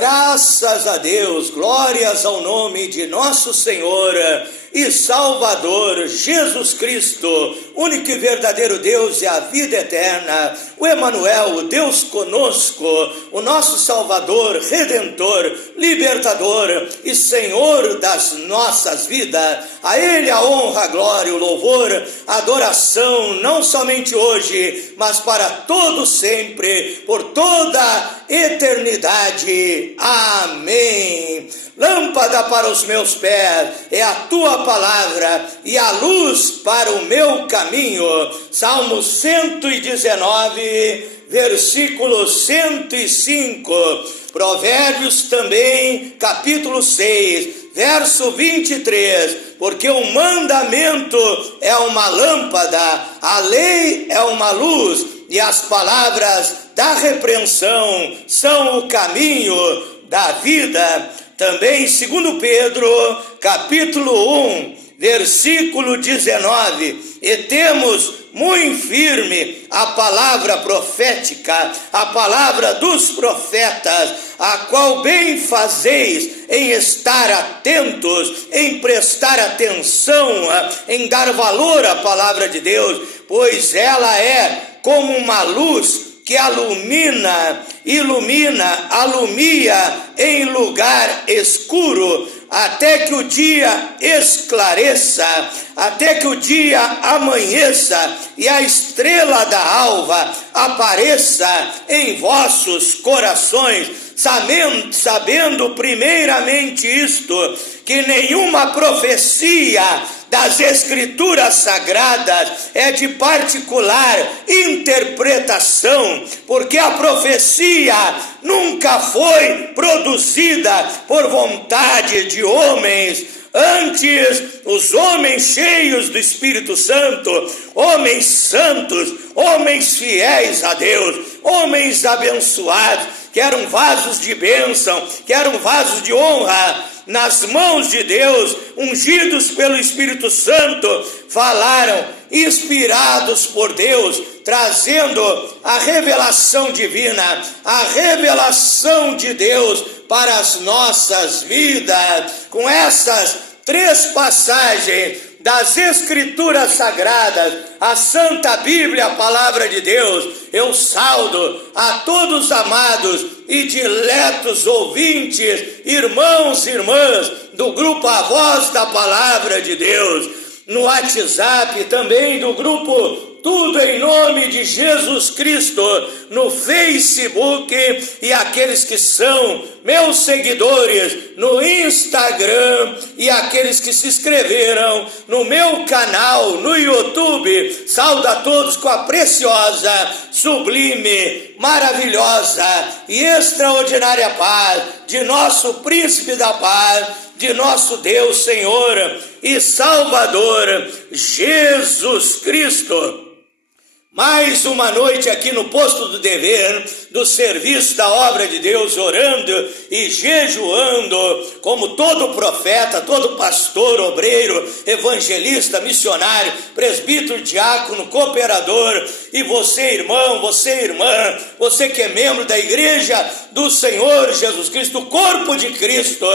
Graças a Deus, glórias ao nome de nosso Senhor e Salvador Jesus Cristo, único e verdadeiro Deus e a vida eterna, o Emanuel, o Deus conosco, o nosso Salvador, Redentor, Libertador e Senhor das nossas vidas. A Ele a honra, a glória, o louvor, a adoração, não somente hoje, mas para todo sempre, por toda a eternidade. Amém. Lâmpada para os meus pés é a tua palavra e a luz para o meu caminho. Salmo 119, versículo 105. Provérbios também, capítulo 6, verso 23. Porque o mandamento é uma lâmpada, a lei é uma luz, e as palavras da repreensão são o caminho da vida. Também, segundo Pedro, capítulo 1, versículo 19, e temos muito firme a palavra profética, a palavra dos profetas, a qual bem fazeis em estar atentos, em prestar atenção, em dar valor à palavra de Deus, pois ela é como uma luz que alumia em lugar escuro, até que o dia esclareça, até que o dia amanheça e a estrela da alva apareça em vossos corações, sabendo primeiramente isto, que nenhuma profecia das Escrituras Sagradas é de particular interpretação, porque a profecia nunca foi produzida por vontade de homens. Antes, os homens cheios do Espírito Santo, homens santos, homens fiéis a Deus, homens abençoados, que eram vasos de bênção, que eram vasos de honra, nas mãos de Deus, ungidos pelo Espírito Santo, falaram, inspirados por Deus, trazendo a revelação divina, a revelação de Deus para as nossas vidas. Com essas 3 passagens das Escrituras Sagradas, a Santa Bíblia, a Palavra de Deus, eu saudo a todos os amados e diletos ouvintes, irmãos e irmãs do grupo A Voz da Palavra de Deus, no WhatsApp também do grupo Tudo em Nome de Jesus Cristo, no Facebook, e aqueles que são meus seguidores no Instagram, e aqueles que se inscreveram no meu canal no YouTube. Saúdo a todos com a preciosa, sublime, maravilhosa e extraordinária paz de nosso Príncipe da Paz, de nosso Deus, Senhor e Salvador, Jesus Cristo. Mais uma noite aqui no posto do dever, do serviço da obra de Deus, orando e jejuando, como todo profeta, todo pastor, obreiro, evangelista, missionário, presbítero, diácono, cooperador, e você, irmão, você, irmã, você que é membro da igreja do Senhor Jesus Cristo, o corpo de Cristo,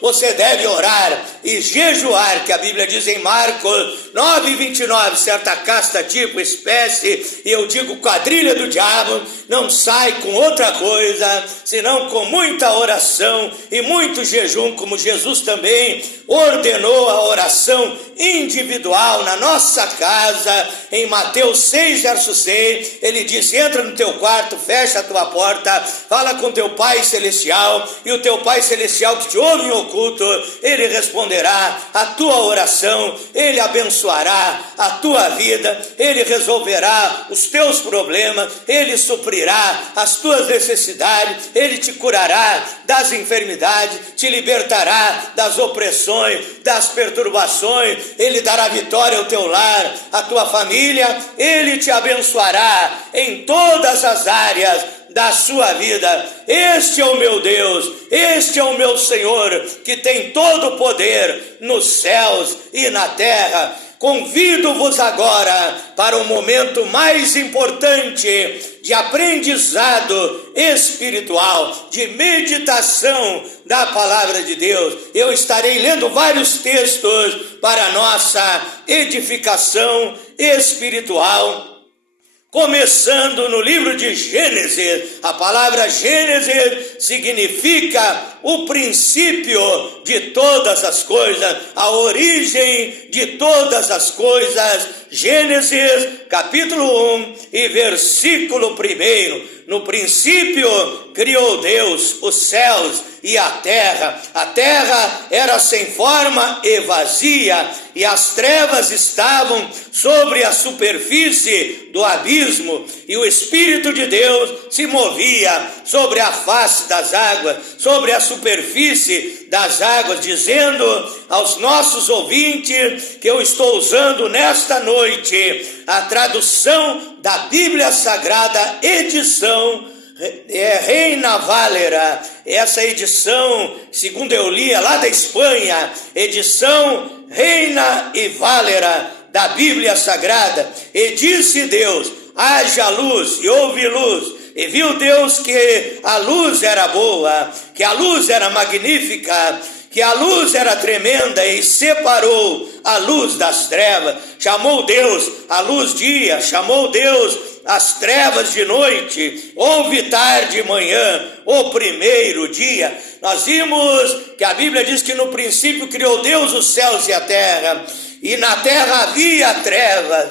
você deve orar e jejuar, que a Bíblia diz em Marcos 9:29, certa casta, tipo, espécie, e eu digo quadrilha do diabo, não sai com outra coisa, senão com muita oração e muito jejum, como Jesus também ordenou a oração individual na nossa casa. Em Mateus 6, verso 6, ele disse, entra no teu quarto, fecha a tua porta, fala com teu Pai Celestial, e o teu Pai Celestial que te ouve em oculto, ele responderá a tua oração, ele abençoará a tua vida, ele resolverá os teus problemas, ele suprirá as tuas necessidades, ele te curará das enfermidades, te libertará das opressões, das perturbações, ele dará vitória ao teu lar, à tua família, ele te abençoará em todas as áreas da sua vida. Este é o meu Deus, este é o meu Senhor, que tem todo o poder nos céus e na terra. Convido-vos agora para um momento mais importante de aprendizado espiritual, de meditação da palavra de Deus. Eu estarei lendo vários textos para nossa edificação espiritual. Começando no livro de Gênesis. A palavra Gênesis significa o princípio de todas as coisas, a origem de todas as coisas. Gênesis capítulo 1 e versículo 1. No princípio criou Deus os céus e a terra. A terra era sem forma e vazia, e as trevas estavam sobre a superfície do abismo, e o Espírito de Deus se movia sobre a face das águas, sobre a superfície das águas, dizendo aos nossos ouvintes que eu estou usando nesta noite a tradução da Bíblia Sagrada, edição Reina Valera. Essa edição, segundo eu li, é lá da Espanha, edição Reina e Valera da Bíblia Sagrada. E disse Deus: haja luz, e houve luz. E viu Deus que a luz era boa, que a luz era magnífica, que a luz era tremenda, e separou a luz das trevas. Chamou Deus a luz dia, chamou Deus as trevas de noite. Houve tarde e manhã, o primeiro dia. Nós vimos que a Bíblia diz que no princípio criou Deus os céus e a terra, e na terra havia trevas,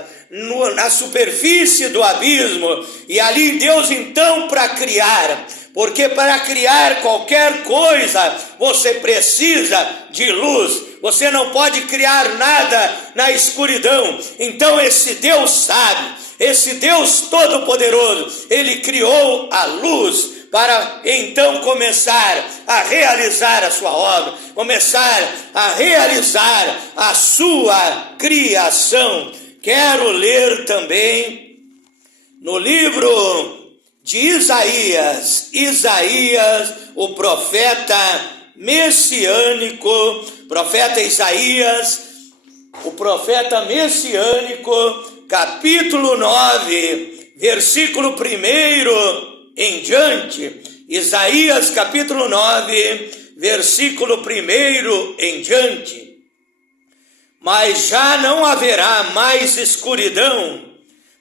na superfície do abismo, e ali Deus então para criar, porque para criar qualquer coisa você precisa de luz, você não pode criar nada na escuridão. Então esse Deus sábio, esse Deus todo-poderoso, ele criou a luz para então começar a realizar a sua obra, começar a realizar a sua criação. Quero ler também no livro de Isaías, o profeta messiânico, profeta Isaías, o profeta messiânico, capítulo 9, versículo 1 em diante. Isaías capítulo 9, versículo 1 em diante. Mas já não haverá mais escuridão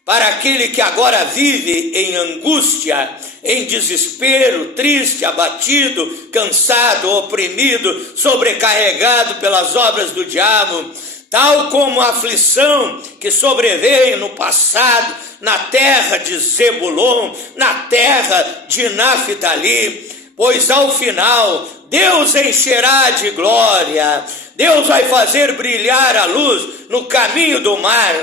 para aquele que agora vive em angústia, em desespero, triste, abatido, cansado, oprimido, sobrecarregado pelas obras do diabo, tal como a aflição que sobreveio no passado na terra de Zebulon, na terra de Naftali, pois ao final Deus encherá de glória, Deus vai fazer brilhar a luz no caminho do mar,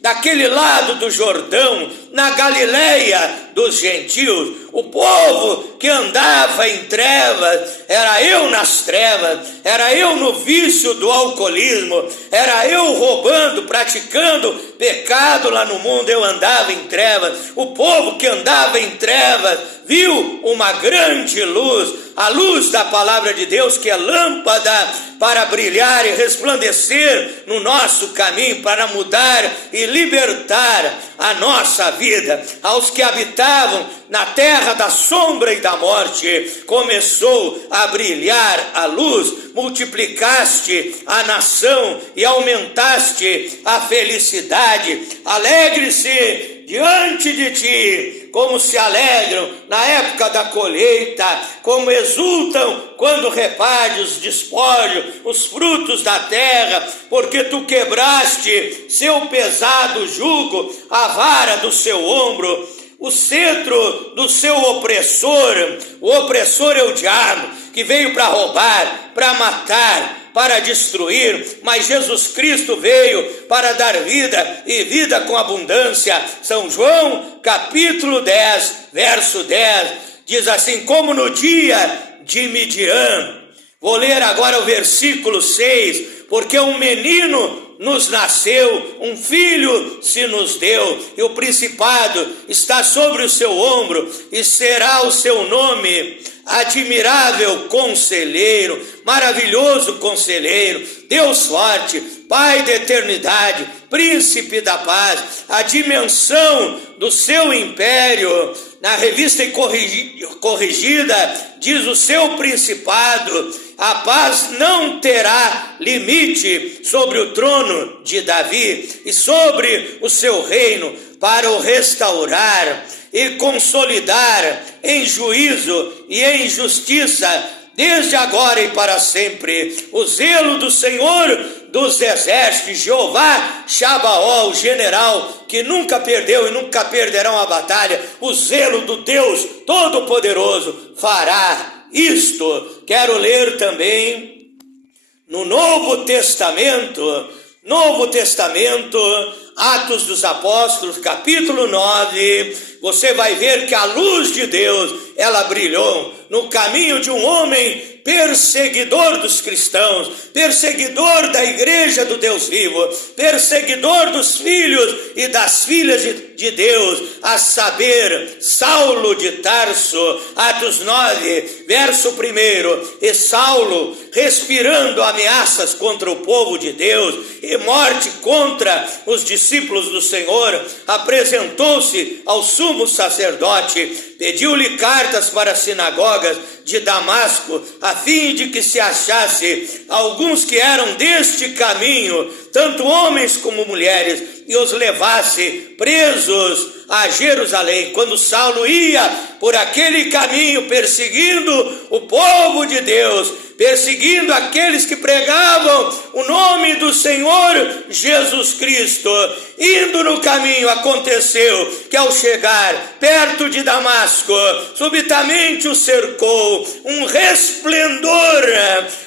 daquele lado do Jordão, na Galileia dos gentios. O povo que andava em trevas, era eu nas trevas, era eu no vício do alcoolismo, era eu roubando, praticando pecado lá no mundo, eu andava em trevas. O povo que andava em trevas viu uma grande luz, a luz da palavra de Deus, que é lâmpada para brilhar e resplandecer no nosso caminho, para mudar e libertar a nossa vida. Aos que habitavam na terra da sombra e da morte, começou a brilhar a luz, multiplicaste a nação e aumentaste a felicidade. Alegre-se diante de ti, como se alegram na época da colheita, como exultam quando repare os despojos, os frutos da terra, porque tu quebraste seu pesado jugo, a vara do seu ombro, o cetro do seu opressor. O opressor é o diabo, que veio para roubar, para matar, para destruir, mas Jesus Cristo veio para dar vida e vida com abundância. São João capítulo 10, verso 10, diz assim: como no dia de Midian. Vou ler agora o versículo 6, porque um menino nos nasceu, um filho se nos deu, e o principado está sobre o seu ombro, e será o seu nome admirável conselheiro, maravilhoso conselheiro, Deus forte, Pai da eternidade, príncipe da paz. A dimensão do seu império, na revista corrigida, diz o seu principado: a paz não terá limite sobre o trono de Davi e sobre o seu reino, para o restaurar e consolidar em juízo e em justiça, desde agora e para sempre. O zelo do Senhor dos exércitos, Jeová Sabaoth, o general que nunca perdeu e nunca perderá uma batalha, o zelo do Deus Todo-Poderoso fará isto. Quero ler também no Novo Testamento, Atos dos Apóstolos, capítulo 9, você vai ver que a luz de Deus, ela brilhou no caminho de um homem perseguidor dos cristãos, perseguidor da igreja do Deus vivo, perseguidor dos filhos e das filhas de Deus, a saber, Saulo de Tarso. Atos 9, verso 1, e Saulo, respirando ameaças contra o povo de Deus e morte contra os discípulos do Senhor, apresentou-se ao sumo sacerdote, pediu-lhe cartas para as sinagogas de Damasco, a fim de que se achasse alguns que eram deste caminho, tanto homens como mulheres, e os levasse presos a Jerusalém. Quando Saulo ia por aquele caminho, perseguindo o povo de Deus, perseguindo aqueles que pregavam o nome do Senhor Jesus Cristo, indo no caminho, aconteceu que ao chegar perto de Damasco, subitamente o cercou um resplendor,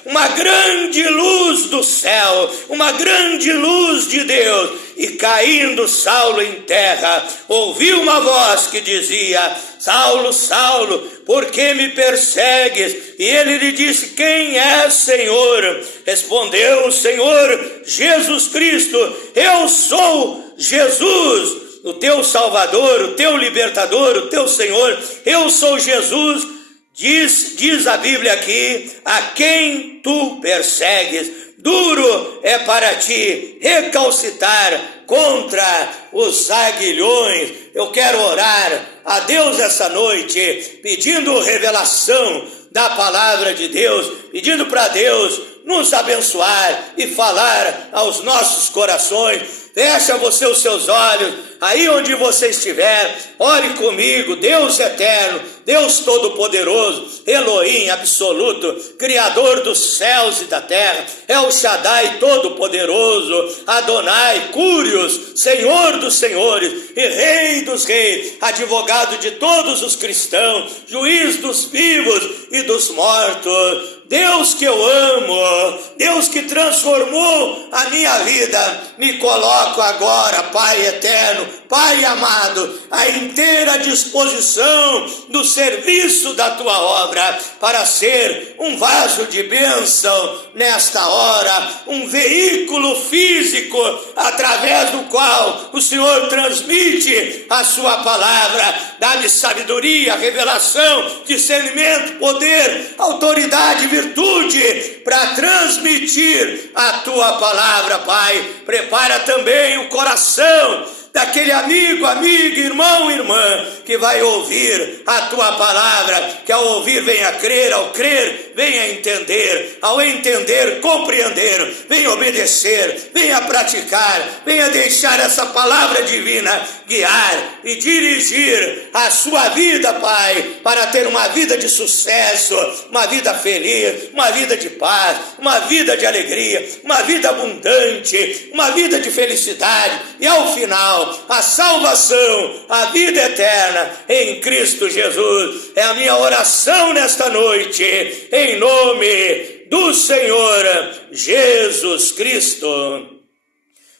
uma grande luz do céu, uma grande luz de Deus, e caindo Saulo em terra, ouviu uma voz que dizia: Saulo, Saulo, por que me persegues? E ele lhe disse: quem é, Senhor? Respondeu o Senhor Jesus Cristo: eu sou Jesus, o teu Salvador, o teu Libertador, o teu Senhor. Eu sou Jesus, diz a Bíblia aqui, a quem tu persegues. Duro é para ti recalcitar contra os aguilhões. Eu quero orar a Deus essa noite, pedindo revelação da palavra de Deus, pedindo para Deus nos abençoar e falar aos nossos corações. Fecha você os seus olhos, aí onde você estiver, ore comigo. Deus eterno, Deus todo-poderoso, Elohim absoluto, Criador dos céus e da terra, El Shaddai todo-poderoso, Adonai, Curios, Senhor dos senhores e Rei dos reis, advogado de todos os cristãos, juiz dos vivos e dos mortos. Deus que eu amo, Deus que transformou a minha vida, me coloco agora, Pai eterno, Pai amado, à inteira disposição do serviço da tua obra, para ser um vaso de bênção nesta hora, um veículo físico através do qual o Senhor transmite a sua palavra. Dá-me sabedoria, revelação, discernimento, poder, autoridade, virtude para transmitir a tua palavra, Pai. Prepara também o coração daquele amigo, amiga, irmão, irmã, que vai ouvir a tua palavra, que ao ouvir venha crer, ao crer venha entender, ao entender compreender, venha obedecer, venha praticar, venha deixar essa palavra divina guiar e dirigir a sua vida, Pai, para ter uma vida de sucesso, uma vida feliz, uma vida de paz, uma vida de alegria, uma vida abundante, uma vida de felicidade e ao final a salvação, a vida eterna em Cristo Jesus. É a minha oração nesta noite, em nome do Senhor Jesus Cristo.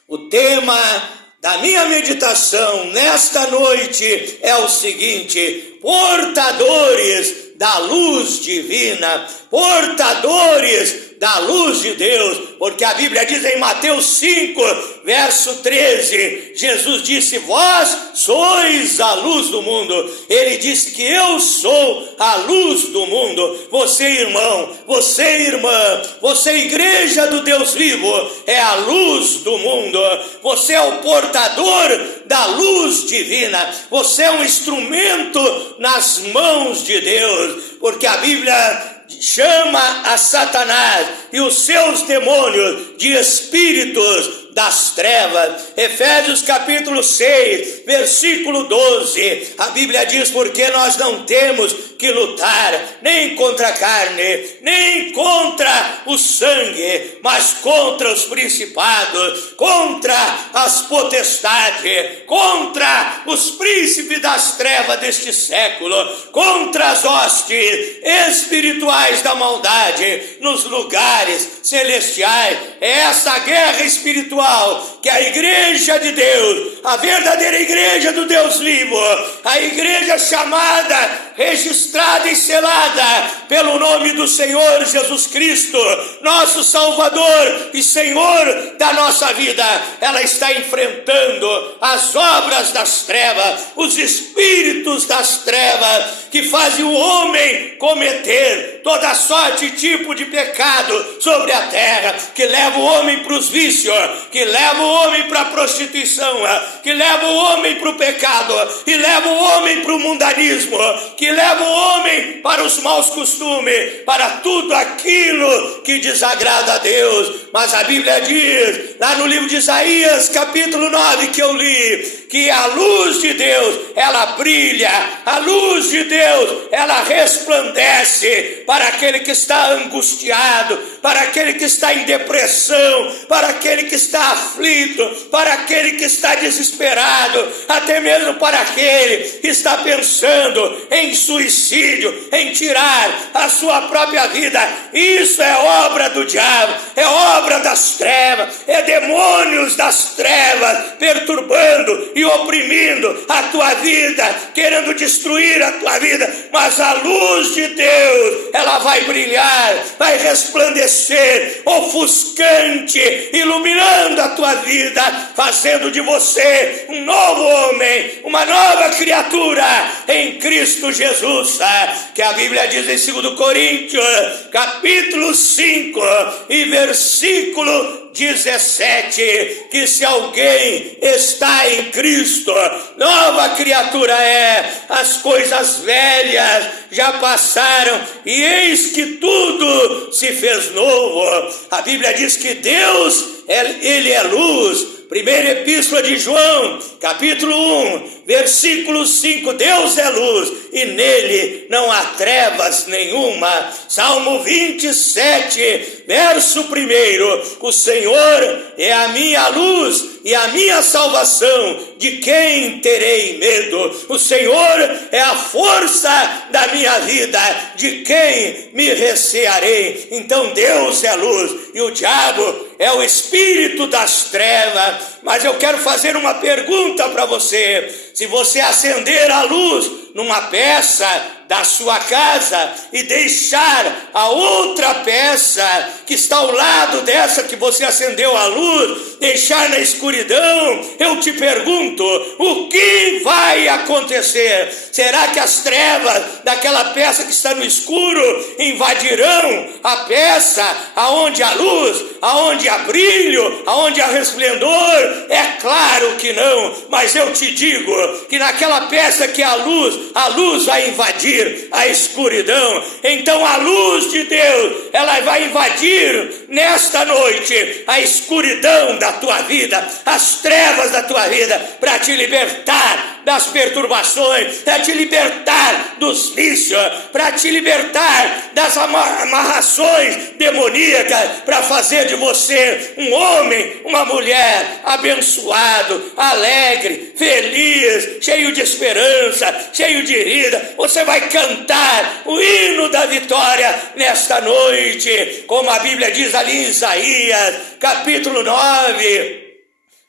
O tema da minha meditação nesta noite é o seguinte: portadores da luz divina, portadores da luz de Deus, porque a Bíblia diz em Mateus 5, verso 13, Jesus disse: vós sois a luz do mundo. Ele disse que eu sou a luz do mundo. Você, irmão, você, irmã, você, igreja do Deus vivo, é a luz do mundo. Você é o portador da luz divina. Você é um instrumento nas mãos de Deus, porque a Bíblia chama a Satanás e os seus demônios de espíritos das trevas. Efésios capítulo 6, versículo 12, a Bíblia diz: porque nós não temos que lutar nem contra a carne, nem contra o sangue, mas contra os principados, contra as potestades, contra os príncipes das trevas deste século, contra as hostes espirituais da maldade nos lugares celestiais. É essa guerra espiritual que a igreja de Deus, a verdadeira igreja do Deus vivo, a igreja chamada, registrada e selada pelo nome do Senhor Jesus Cristo, nosso Salvador e Senhor da nossa vida, ela está enfrentando as obras das trevas, os espíritos das trevas que fazem o homem cometer toda sorte e tipo de pecado sobre a terra, que leva o homem para os vícios, que leva o homem para a prostituição, que leva o homem para o pecado, e leva o homem para o mundanismo, que leva o homem para os maus costumes, para tudo aquilo que desagrada a Deus. Mas a Bíblia diz, lá no livro de Isaías, capítulo 9, que eu li, que a luz de Deus, ela brilha, a luz de Deus, ela resplandece para aquele que está angustiado, para aquele que está em depressão, para aquele que está aflito, para aquele que está desesperado, até mesmo para aquele que está pensando em suicídio, em tirar a sua própria vida. Isso é obra do diabo, é obra das trevas, é demônios das trevas perturbando e oprimindo a tua vida, querendo destruir a tua vida. Mas a luz de Deus, ela vai brilhar, vai resplandecer, ofuscante, iluminando a tua vida, fazendo de você um novo homem, uma nova criatura em Cristo Jesus, que a Bíblia diz em 2 Coríntios, capítulo 5 e versículo 17, que se alguém está em Cristo, nova criatura é, as coisas velhas já passaram e eis que tudo se fez novo. A Bíblia diz que Deus, Ele é luz. Primeira Epístola de João, capítulo 1, versículo 5, Deus é luz e nele não há trevas nenhuma. Salmo 27, verso 1, o Senhor é a minha luz e a minha salvação, de quem terei medo? O Senhor é a força da minha vida, de quem me recearei? Então Deus é luz e o diabo é o espírito das trevas. Mas eu quero fazer uma pergunta para você: se você acender a luz numa peça da sua casa e deixar a outra peça que está ao lado dessa que você acendeu a luz, deixar na escuridão, eu te pergunto, o que vai acontecer? Será que as trevas daquela peça que está no escuro invadirão a peça aonde há luz, aonde há brilho, aonde há resplendor? É claro que não, mas eu te digo que naquela peça que há luz vai invadir a escuridão. Então a luz de Deus, ela vai invadir nesta noite a escuridão da tua vida, as trevas da tua vida, para te libertar das perturbações, para te libertar dos vícios, para te libertar das amarrações demoníacas, para fazer de você um homem, uma mulher abençoado, alegre, feliz, cheio de esperança, cheio de vida. Você vai cantar o hino da vitória nesta noite, como a Bíblia diz ali em Isaías, capítulo 9,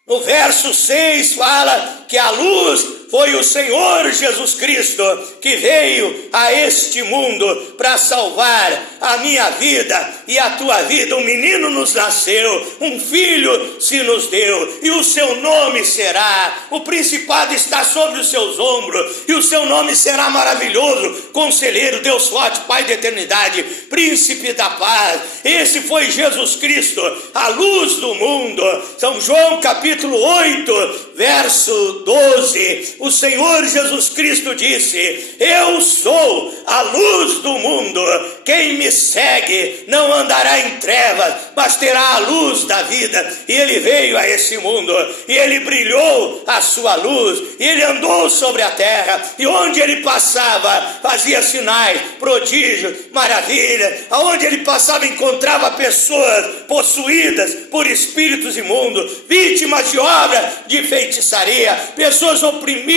no verso 6, fala que a luz foi o Senhor Jesus Cristo que veio a este mundo para salvar a minha vida e a tua vida. Um menino nos nasceu, um filho se nos deu, e o seu nome será, o principado está sobre os seus ombros, e o seu nome será maravilhoso, Conselheiro, Deus forte, Pai da eternidade, Príncipe da paz. Esse foi Jesus Cristo, a luz do mundo. São João capítulo 8, verso 12, o Senhor Jesus Cristo disse: eu sou a luz do mundo, quem me segue não andará em trevas, mas terá a luz da vida. E ele veio a esse mundo, e ele brilhou a sua luz, e ele andou sobre a terra, e onde ele passava, fazia sinais, prodígios, maravilhas. Aonde ele passava, encontrava pessoas possuídas por espíritos imundos, vítimas de obra de feitiçaria, pessoas oprimidas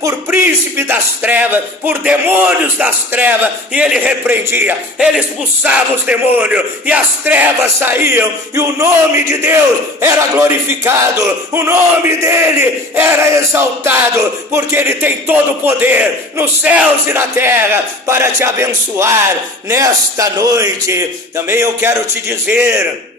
por príncipe das trevas, por demônios das trevas, e ele repreendia, ele expulsava os demônios, e as trevas saíam, e o nome de Deus era glorificado, o nome dele era exaltado, porque ele tem todo o poder nos céus e na terra para te abençoar nesta noite. Também eu quero te dizer,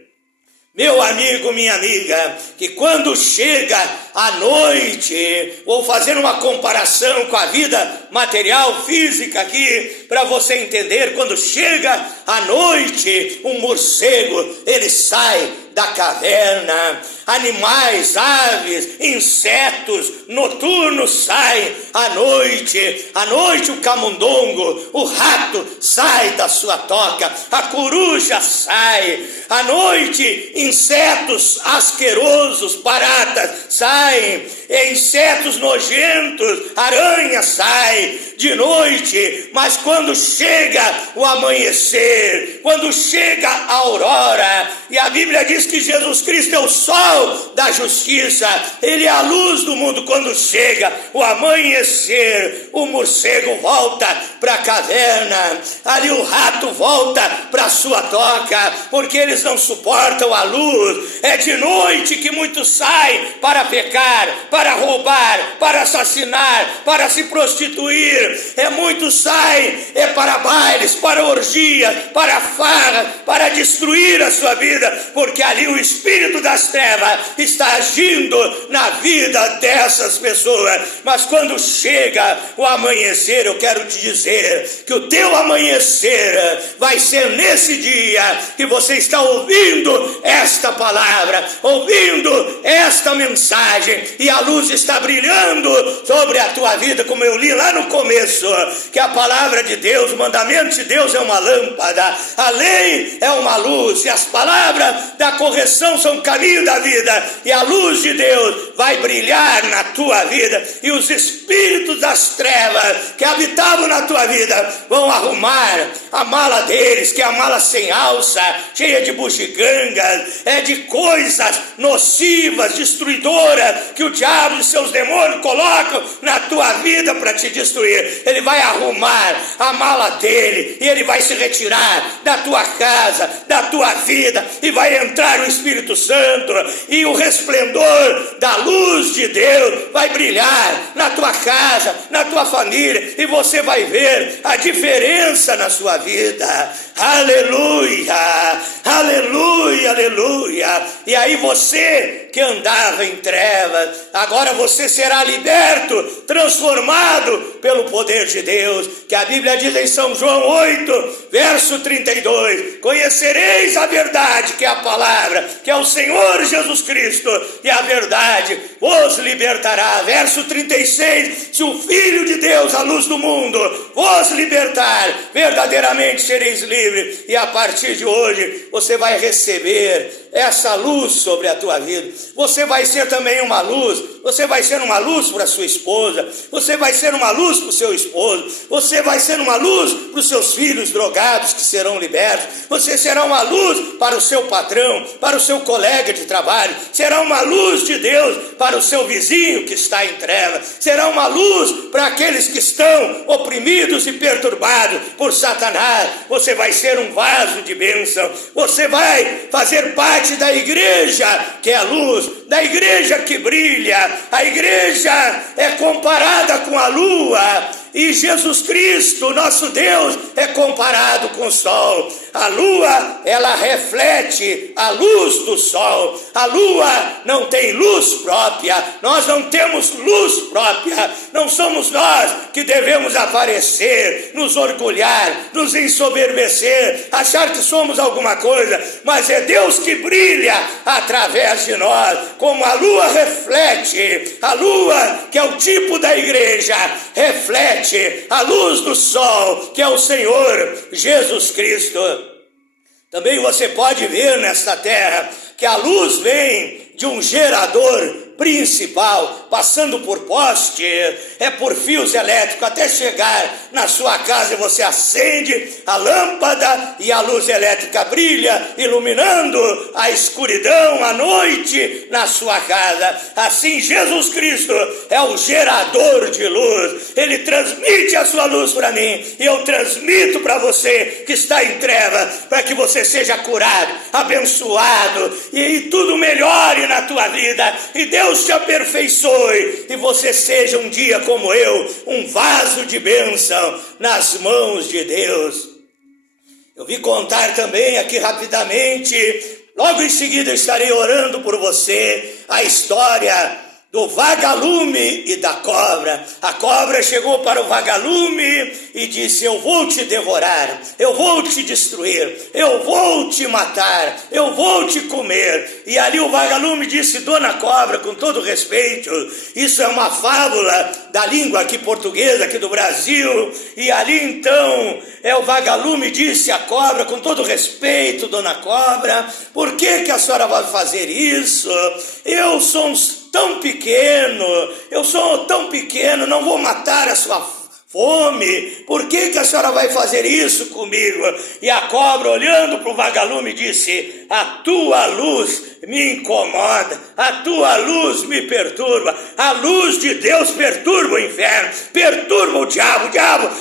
meu amigo, minha amiga, que quando chega a noite, vou fazer uma comparação com a vida material, física aqui, para você entender. Quando chega a noite, um morcego, ele sai da caverna, animais, aves, insetos noturnos saem à noite o camundongo, o rato sai da sua toca, a coruja sai, à noite insetos asquerosos, baratas saem, insetos nojentos, aranhas saem de noite. Mas quando chega o amanhecer, quando chega a aurora, e a Bíblia diz que Jesus Cristo é o sol da justiça, ele é a luz do mundo. Quando chega o amanhecer, o morcego volta para a caverna, ali o rato volta para a sua toca, porque eles não suportam a luz. É de noite que muitos saem para pecar, para roubar, para assassinar, para se prostituir. Muitos saem para bailes, para orgias, para farra, para destruir a sua vida, porque ali o espírito das trevas está agindo na vida dessas pessoas. Mas quando chega o amanhecer, eu quero te dizer que o teu amanhecer vai ser nesse dia que você está ouvindo esta palavra, ouvindo esta mensagem, e a luz está brilhando sobre a tua vida, como eu li lá no começo, que a palavra de Deus, o mandamento de Deus é uma lâmpada, a lei é uma luz, e as palavras da correção são o caminho da vida, e a luz de Deus vai brilhar na tua vida, e os espíritos das trevas que habitavam na tua vida vão arrumar a mala deles, que é a mala sem alça, cheia de bugigangas, de coisas nocivas, destruidoras, que o diabo e seus demônios colocam na tua vida para te destruir. Ele vai arrumar a mala dele, e ele vai se retirar da tua casa, da tua vida, e vai entrar o Espírito Santo, e o resplendor da luz de Deus vai brilhar na tua casa, na tua família, e você vai ver a diferença na sua vida. Aleluia, aleluia, aleluia. E aí você que andava em trevas, agora você será liberto, transformado pelo poder de Deus, que a Bíblia diz em São João 8, verso 32, conhecereis a verdade, que é a palavra, que é o Senhor Jesus Cristo, e a verdade vos libertará. Verso 36, se o Filho de Deus, a luz do mundo, vos libertar, verdadeiramente sereis livres. E a partir de hoje você vai receber essa luz sobre a tua vida. Você vai ser também uma luz. Você vai ser uma luz para a sua esposa, você vai ser uma luz para o seu esposo, você vai ser uma luz para os seus filhos drogados, que serão libertos. Você será uma luz para o seu patrão, para o seu colega de trabalho. Será uma luz de Deus para o seu vizinho que está em trevas. Será uma luz para aqueles que estão oprimidos e perturbados por Satanás. Você vai ser um vaso de bênção. Você vai fazer parte da igreja que é a luz, da igreja que brilha. A igreja é comparada com a lua, e Jesus Cristo, nosso Deus, é comparado com o sol. A lua, ela reflete a luz do sol. A lua não tem luz própria. Nós não temos luz própria. Não somos nós que devemos aparecer, nos orgulhar, nos ensoberbecer, achar que somos alguma coisa. Mas é Deus que brilha através de nós, como a lua reflete. A lua, que é o tipo da igreja, reflete a luz do sol, que é o Senhor Jesus Cristo. Também você pode ver nesta terra que a luz vem de um gerador principal, passando por poste, é por fios elétricos, até chegar na sua casa e você acende a lâmpada e a luz elétrica brilha, iluminando a escuridão, a noite na sua casa. Assim Jesus Cristo é o gerador de luz. Ele transmite a sua luz para mim, e eu transmito para você que está em trevas, para que você seja curado, abençoado, e tudo melhore na tua vida, e Deus te aperfeiçoe, e você seja um dia como eu, um vaso de bênção nas mãos de Deus. Eu vim contar também aqui rapidamente, logo em seguida estarei orando por você, a história do vagalume e da cobra. A cobra chegou para o vagalume e disse: eu vou te devorar, eu vou te destruir, eu vou te matar, eu vou te comer. E ali o vagalume disse: dona cobra, com todo respeito, isso é uma fábula da língua aqui portuguesa, aqui do Brasil. E ali então o vagalume disse à cobra, com todo respeito, dona cobra, por que a senhora vai fazer isso? Eu sou tão pequeno, não vou matar a sua fome, por que a senhora vai fazer isso comigo? E a cobra, olhando para o vagalume, disse: a tua luz me incomoda, a tua luz me perturba, a luz de Deus perturba o inferno, perturba o diabo,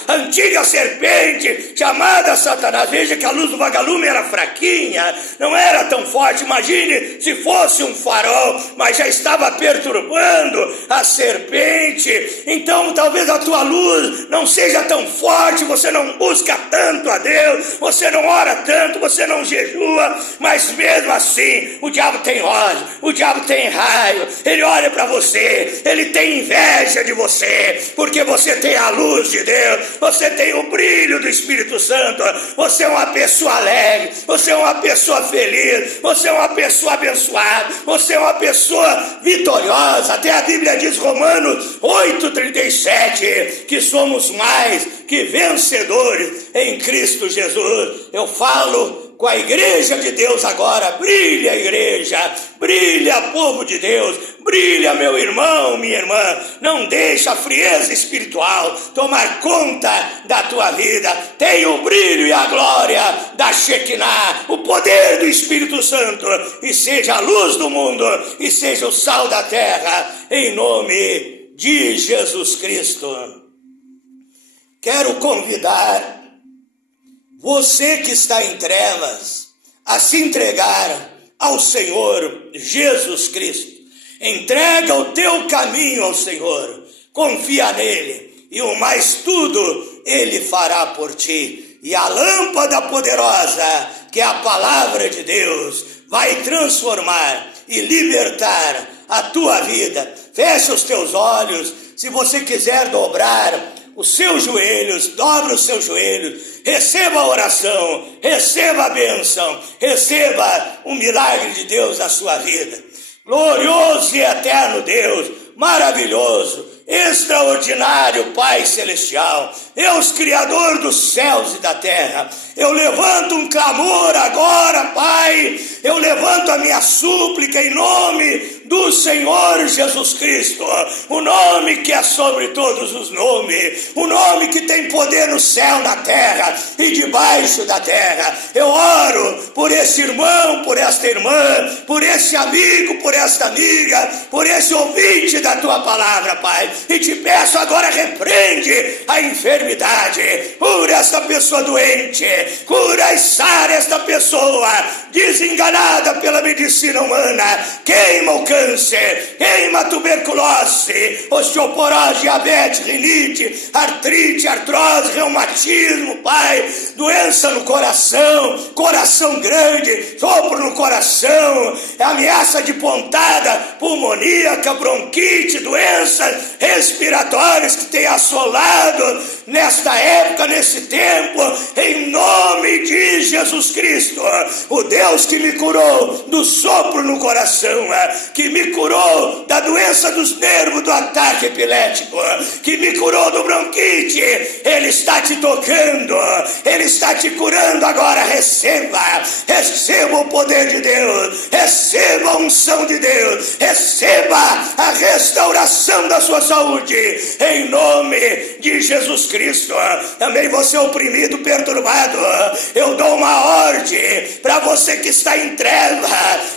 a antiga serpente chamada Satanás. Veja que a luz do vagalume era fraquinha, não era tão forte. Imagine se fosse um farol, mas já estava perturbando a serpente. Então talvez a tua luz não seja tão forte, você não busca tanto a Deus, você não ora tanto, você não jejua, mas mesmo assim o diabo tem ódio, o diabo tem raio, ele olha para você, ele tem inveja de você, porque você tem a luz de Deus, você tem o brilho do Espírito Santo, você é uma pessoa alegre, você é uma pessoa feliz, você é uma pessoa abençoada, você é uma pessoa vitoriosa. Até a Bíblia diz, Romanos 8,37, que somos mais que vencedores em Cristo Jesus. Eu falo com a igreja de Deus agora: brilha, igreja, brilha, povo de Deus, brilha, meu irmão, minha irmã. Não deixa a frieza espiritual tomar conta da tua vida. Tenha o brilho e a glória da Shekinah, o poder do Espírito Santo, e seja a luz do mundo, e seja o sal da terra, em nome de Jesus Cristo. Quero convidar você que está em trevas a se entregar ao Senhor Jesus Cristo. Entrega o teu caminho ao Senhor, confia nele, e o mais tudo ele fará por ti. E a lâmpada poderosa, que é a palavra de Deus, vai transformar e libertar a tua vida. Fecha os teus olhos. Se você quiser dobrar os seus joelhos, dobra os seus joelhos, receba a oração, receba a bênção, receba o milagre de Deus na sua vida. Glorioso e eterno Deus, maravilhoso, extraordinário Pai Celestial, Deus Criador dos céus e da terra, eu levanto um clamor agora, Pai, eu levanto a minha súplica em nome do Senhor Jesus Cristo, o nome que é sobre todos os nomes, o nome que tem poder no céu, na terra e debaixo da terra. Eu oro por esse irmão, por esta irmã, por esse amigo, por esta amiga, por esse ouvinte da tua palavra, Pai, e te peço agora, repreende a enfermidade, cura esta pessoa doente, cura e sara esta pessoa desenganada pela medicina humana, queima o câncer, queima a tuberculose, osteoporose, diabetes, rinite, artrite, artrose, reumatismo, Pai, doença no coração, coração grande, sopro no coração, ameaça de pontada, pulmoníaca, bronquite, doenças respiratórias que tem assolado nesta época, nesse tempo, em nome de Jesus Cristo, o Deus que me curou do sopro no coração, que me curou da doença dos nervos, do ataque epilético, que me curou do bronquite, Ele está te tocando, Ele está te curando agora. Receba o poder de Deus, receba a unção de Deus, receba a restauração da sua saúde, em nome de Jesus Cristo. Também você oprimido, perturbado, eu dou uma ordem para você que está em treva,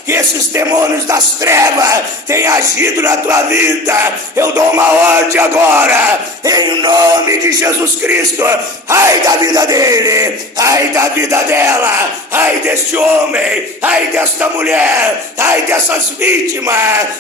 que esses demônios das trevas têm agido na tua vida, eu dou uma ordem agora, em nome de Jesus Cristo. Ai da vida dele, ai da vida dela, ai deste homem, ai desta mulher, ai dessas vítimas,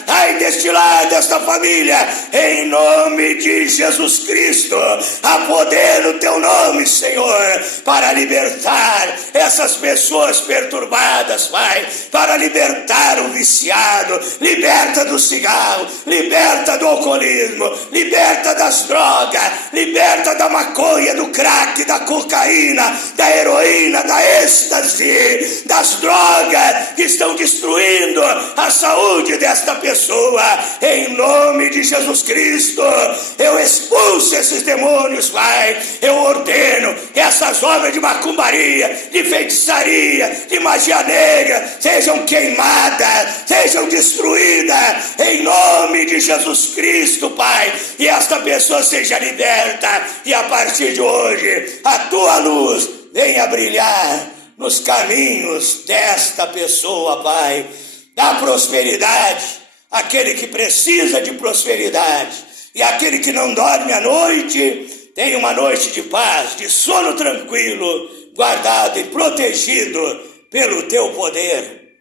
ai deste lar, desta família, em nome de Jesus Cristo. Há poder no teu nome, Senhor, para libertar essas pessoas perturbadas, Pai, para libertar o viciado, liberta do cigarro, liberta do alcoolismo, liberta das drogas, liberta da maconha, do crack, da cocaína, da heroína, da êxtase, das drogas que estão destruindo a saúde desta pessoa, em nome de Jesus Cristo. Eu expulso esses demônios, Pai, eu ordeno que essas obras de macumbaria, de feitiçaria, de magia negra sejam queimadas, sejam destruídas, em nome de Jesus Cristo, Pai, e esta pessoa seja liberta, e a partir de hoje a tua luz venha brilhar nos caminhos desta pessoa, Pai. Dá prosperidade àquele que precisa de prosperidade, e aquele que não dorme à noite tem uma noite de paz, de sono tranquilo, guardado e protegido pelo teu poder.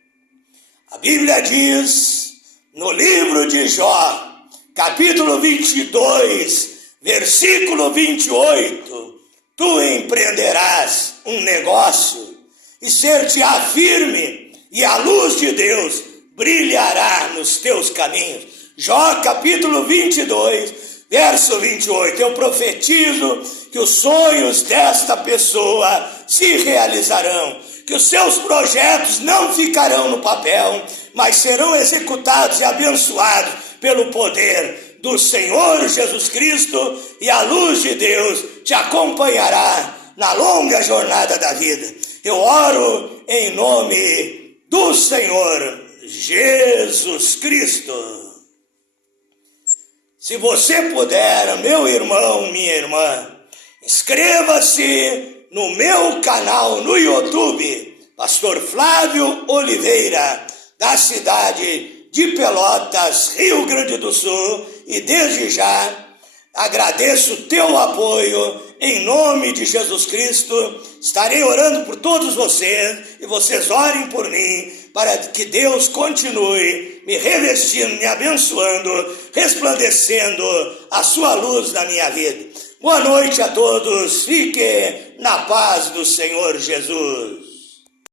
A Bíblia diz no livro de Jó, capítulo 22, versículo 28, tu empreenderás um negócio e ser-te-á firme, e a luz de Deus brilhará nos teus caminhos. Jó capítulo 22, verso 28, eu profetizo que os sonhos desta pessoa se realizarão, que os seus projetos não ficarão no papel, mas serão executados e abençoados pelo poder do Senhor Jesus Cristo, e a luz de Deus te acompanhará na longa jornada da vida. Eu oro em nome do Senhor Jesus Cristo. Se você puder, meu irmão, minha irmã, inscreva-se no meu canal no YouTube, Pastor Flávio Oliveira, da cidade de Pelotas, Rio Grande do Sul, e desde já agradeço o teu apoio em nome de Jesus Cristo. Estarei orando por todos vocês e vocês orem por mim, para que Deus continue me revestindo, me abençoando, resplandecendo a sua luz na minha vida. Boa noite a todos, fiquem na paz do Senhor Jesus.